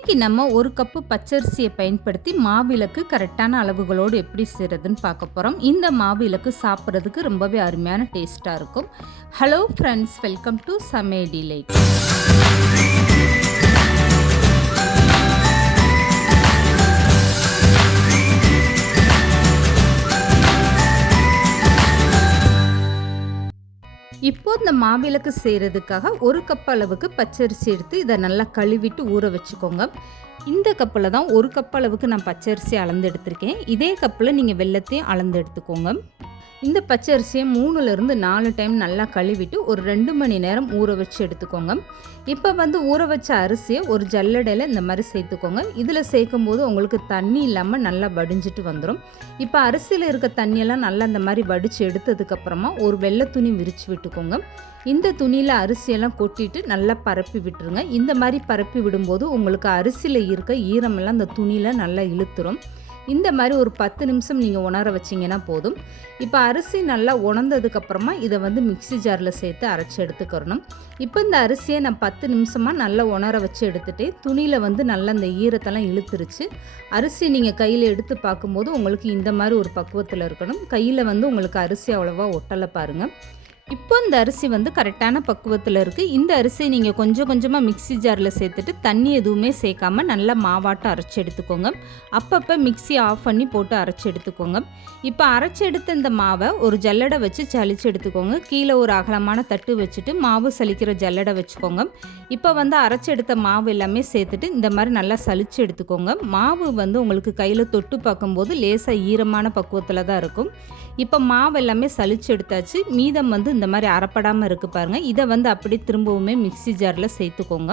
இன்னைக்கு நம்ம ஒரு கப்பு பச்சரிசியை பயன்படுத்தி மாவிளக்கு கரெக்டான அளவுகளோடு எப்படி செய்கிறதுன்னு பார்க்க போகிறோம். இந்த மாவிளக்கு சாப்பிட்றதுக்கு ரொம்பவே அருமையான டேஸ்ட்டாக இருக்கும். ஹலோ ஃப்ரெண்ட்ஸ், வெல்கம் டு சமையல் டிலைட். இப்போ இந்த மாவிளக்கு செய்கிறதுக்காக ஒரு கப் அளவுக்கு பச்சரிசி எடுத்து இதை நல்லா கழுவிட்டு ஊற வச்சுக்கோங்க. இந்த கப்பில் தான் ஒரு கப் அளவுக்கு நான் பச்சரிசி அளந்து எடுத்திருக்கேன். இதே கப்பில் நீங்கள் வெல்லத்தையும் அளந்து எடுத்துக்கோங்க. இந்த பச்சரிசியை 3லேருந்து 4 டைம் நல்லா கழுவிட்டு ஒரு 2 மணி நேரம் ஊற வச்சு எடுத்துக்கோங்க. இப்போ ஊற வச்ச அரிசியை ஒரு ஜல்லடையில் இந்த மாதிரி சேர்த்துக்கோங்க. இதில் சேர்க்கும் போது உங்களுக்கு தண்ணி இல்லாமல் நல்லா வடிஞ்சிட்டு வந்துடும். இப்போ அரிசியில் இருக்க தண்ணியெல்லாம் நல்லா இந்த மாதிரி வடித்து எடுத்ததுக்கப்புறமா ஒரு வெள்ளை துணி விரித்து விட்டுக்கோங்க. இந்த துணியில் அரிசியெல்லாம் கொட்டிட்டு நல்லா பரப்பி விட்டுருங்க. இந்த மாதிரி பரப்பி விடும்போது உங்களுக்கு அரிசியில் இருக்க ஈரமெல்லாம் இந்த துணியில் நல்லா இழுத்துரும். இந்த மாதிரி ஒரு 10 நிமிஷம் நீங்கள் உணர வச்சிங்கன்னா போதும். இப்போ அரிசி நல்லா உணர்ந்ததுக்கப்புறமா இதை மிக்ஸி ஜாரில் சேர்த்து அரைச்சி எடுத்துக்கிறணும். இப்போ இந்த அரிசியை நான் 10 நிமிஷமாக நல்லா உணர வச்சு எடுத்துகிட்டேன். துணியில் நல்லா இந்த ஈரத்தெல்லாம் இழுத்துருச்சு. அரிசி நீங்கள் கையில் எடுத்து பார்க்கும்போது உங்களுக்கு இந்த மாதிரி ஒரு பக்குவத்தில் இருக்கணும். கையில் உங்களுக்கு அரிசி அவ்வளோவா ஒட்டலை பாருங்கள். இப்போ இந்த அரிசி கரெக்டான பக்குவத்தில் இருக்குது. இந்த அரிசி நீங்கள் கொஞ்சம் கொஞ்சமாக மிக்ஸி ஜாரில் சேர்த்துட்டு தண்ணி எதுவுமே சேர்க்காமல் நல்லா மாவாட்டம் அரைச்சி எடுத்துக்கோங்க. அப்பப்போ மிக்ஸி ஆஃப் பண்ணி போட்டு அரைச்சி எடுத்துக்கோங்க. இப்போ அரைச்சி எடுத்த இந்த மாவை ஒரு ஜல்லடை வச்சு சலிச்சு எடுத்துக்கோங்க. கீழே ஒரு அகலமான தட்டு வச்சுட்டு மாவு சலிக்கிற ஜல்லடை வச்சுக்கோங்க. இப்போ அரைச்சி எடுத்த மாவு எல்லாமே சேர்த்துட்டு இந்த மாதிரி நல்லா சலிச்சு எடுத்துக்கோங்க. மாவு உங்களுக்கு கையில் தொட்டு பார்க்கும்போது லேசாக ஈரமான பக்குவத்தில் தான் இருக்கும். இப்போ மாவு எல்லாமே சலிச்சு எடுத்தாச்சு. மீதம் இந்த மாதிரி அரைப்படாமல் இருக்குது பாருங்கள். இதை அப்படி திரும்பவுமே மிக்ஸி ஜாரில் சேர்த்துக்கோங்க.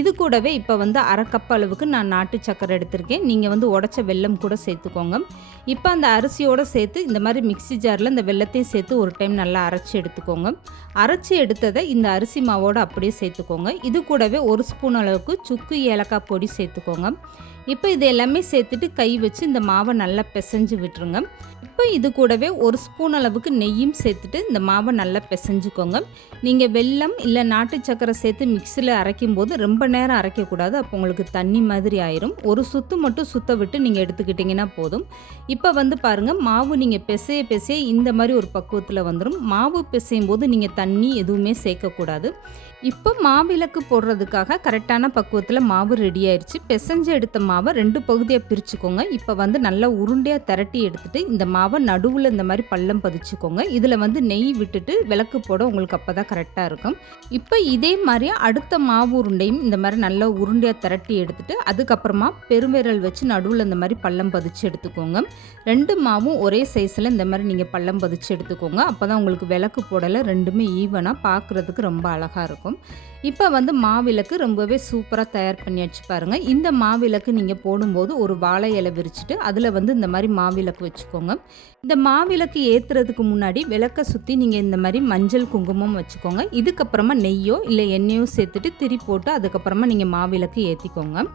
இது கூடவே இப்போ 1/2 கப் அளவுக்கு நான் நாட்டு சக்கரை எடுத்திருக்கேன். நீங்கள் உடைச்ச வெல்லம் கூட சேர்த்துக்கோங்க. இப்போ அந்த அரிசியோடு சேர்த்து இந்த மாதிரி மிக்ஸி ஜாரில் இந்த வெல்லத்தையும் சேர்த்து ஒரு டைம் நல்லா அரைச்சி எடுத்துக்கோங்க. அரைச்சி எடுத்ததை இந்த அரிசி மாவோடு அப்படியே சேர்த்துக்கோங்க. இது கூடவே 1 ஸ்பூன் அளவுக்கு சுக்கு ஏலக்காய் பொடி சேர்த்துக்கோங்க. இப்போ இது எல்லாமே சேர்த்துட்டு கை வச்சு இந்த மாவை நல்லா பிசைஞ்சு விட்டுருங்க. இப்போ இது கூடவே 1 ஸ்பூன் அளவுக்கு நெய்யும் சேர்த்துட்டு இந்த மாவை நல்லா பிசைஞ்சுக்கோங்க. நீங்கள் வெல்லம் இல்லை நாட்டு சக்கரை சேர்த்து மிக்ஸியில் அரைக்கும் போது ரொம்ப நேரம் அரைக்கக்கூடாது. அப்போ உங்களுக்கு தண்ணி மாதிரி ஆயிரும். ஒரு சுத்து மட்டும் சுத்த விட்டு நீங்கள் எடுத்துக்கிட்டிங்கன்னா போதும். இப்போ பாருங்கள், மாவு நீங்கள் பிசைய இந்த மாதிரி ஒரு பக்குவத்தில் வந்துடும். மாவு பிசையும் போது நீங்கள் தண்ணி எதுவுமே சேர்க்கக்கூடாது. இப்போ மாவிளக்கு போடுறதுக்காக கரெக்டான பக்குவத்தில் மாவு ரெடி ஆயிடுச்சு. பிசைஞ்சு எடுத்த மாவை 2 பகுதியாக பிரிச்சுக்கோங்க. இப்போ நல்லா உருண்டையாக திரட்டி எடுத்துகிட்டு இந்த மாவை நடுவில் இந்த மாதிரி பள்ளம் பதிச்சுக்கோங்க. இதில் நெய் விட்டுட்டு விளக்கு போட உங்களுக்கு அப்போ தான் கரெக்டாக இருக்கும். இப்போ இதே மாதிரி அடுத்த மாவு உருண்டையும் இந்த மாதிரி நல்லா உருண்டையாக திரட்டி எடுத்துகிட்டு அதுக்கப்புறமா பெருவிரல் வச்சு நடுவில் இந்த மாதிரி பள்ளம் பதிச்சு எடுத்துக்கோங்க. 2 மாவும் ஒரே சைஸில் இந்த மாதிரி நீங்கள் பள்ளம் பதிச்சு எடுத்துக்கோங்க. அப்போ தான் உங்களுக்கு விளக்கு போடலை ரெண்டுமே ஈவனாக பார்க்குறதுக்கு ரொம்ப அழகாக இருக்கும். இப்போ மாவிளக்கு ரொம்பவே சூப்பராக தயார் பண்ணியாச்சு பாருங்கள். இந்த மாவிளக்கு நீங்கள் போடும்போது ஒரு வாழை இலை விரிச்சிட்டு அதில் இந்த மாதிரி மாவிளக்கு வச்சுக்கோங்க. இந்த மாவிளக்கு ஏற்றுறதுக்கு முன்னாடி விளக்கை சுற்றி நீங்கள் இந்த மாதிரி மஞ்சள் குங்குமம் வச்சுக்கோங்க. இதுக்கப்புறமா நெய்யோ இல்லை எண்ணெயோ சேர்த்துட்டு திரி போட்டு அதுக்கப்புறமா நீங்கள் மாவிளக்கு ஏற்றிக்கோங்க.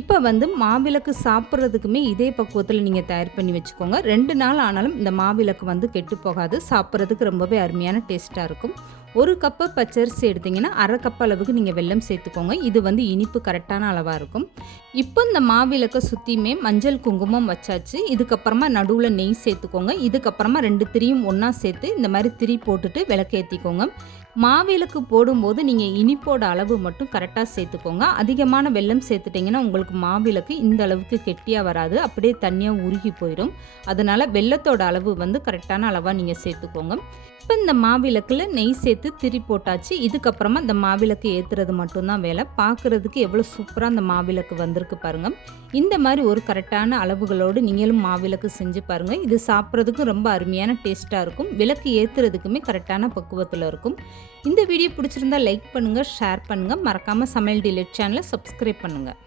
இப்போ மாவிளக்கு சாப்பிட்றதுக்குமே இதே பக்குவத்தில் நீங்கள் தயார் பண்ணி வச்சுக்கோங்க. 2 நாள் ஆனாலும் இந்த மாவிளக்கு கெட்டு போகாது. சாப்பிட்றதுக்கு ரொம்பவே அருமையான டேஸ்ட்டாக இருக்கும். 1 கப்பு பச்சரிசி எடுத்திங்கன்னா 1/2 கப் அளவுக்கு நீங்கள் வெல்லம் சேர்த்துக்கோங்க. இது இனிப்பு கரெக்டான அளவாக இருக்கும். இப்போ இந்த மாவிளக்கை சுற்றியுமே மஞ்சள் குங்குமம் வச்சாச்சு. இதுக்கப்புறமா நடுவில் நெய் சேர்த்துக்கோங்க. இதுக்கப்புறமா 2 திரியும் ஒன்றா சேர்த்து இந்த மாதிரி திரி போட்டுட்டு விளக்கேற்றிக்கோங்க. மாவிளக்கு போடும்போது நீங்கள் இனிப்போட அளவு மட்டும் கரெக்டாக சேர்த்துக்கோங்க. அதிகமான வெல்லம் சேர்த்துட்டிங்கன்னா உங்களுக்கு மாவிளக்கு இந்த அளவுக்கு கெட்டியாக வராது, அப்படியே தண்ணியாக உருகி போயிடும். அதனால் வெல்லத்தோட அளவு கரெக்டான அளவாக நீங்கள் சேர்த்துக்கோங்க. இப்போ இந்த மாவிளக்கில் நெய் சேர்த்து திரி போட்டாச்சு. இதுக்கப்புறமா இந்த மாவிளக்கு ஏற்றுறது மட்டும்தான் வேலை. பார்க்குறதுக்கு எவ்வளோ சூப்பராக அந்த மாவிளக்கு வந்திருக்கு பாருங்கள். இந்த மாதிரி ஒரு கரெக்டான அளவுகளோடு நீங்களும் மாவிளக்கு செஞ்சு பாருங்கள். இது சாப்பிட்றதுக்கும் ரொம்ப அருமையான டேஸ்ட்டாக இருக்கும். விளக்கு ஏற்றுறதுக்குமே கரெக்டான பக்குவத்தில் இருக்கும். இந்த வீடியோ பிடிச்சிருந்தா லைக் பண்ணுங்கள், ஷேர் பண்ணுங்கள். மறக்காமல் சமையல் டிலைட் சேனலை சப்ஸ்கிரைப் பண்ணுங்கள்.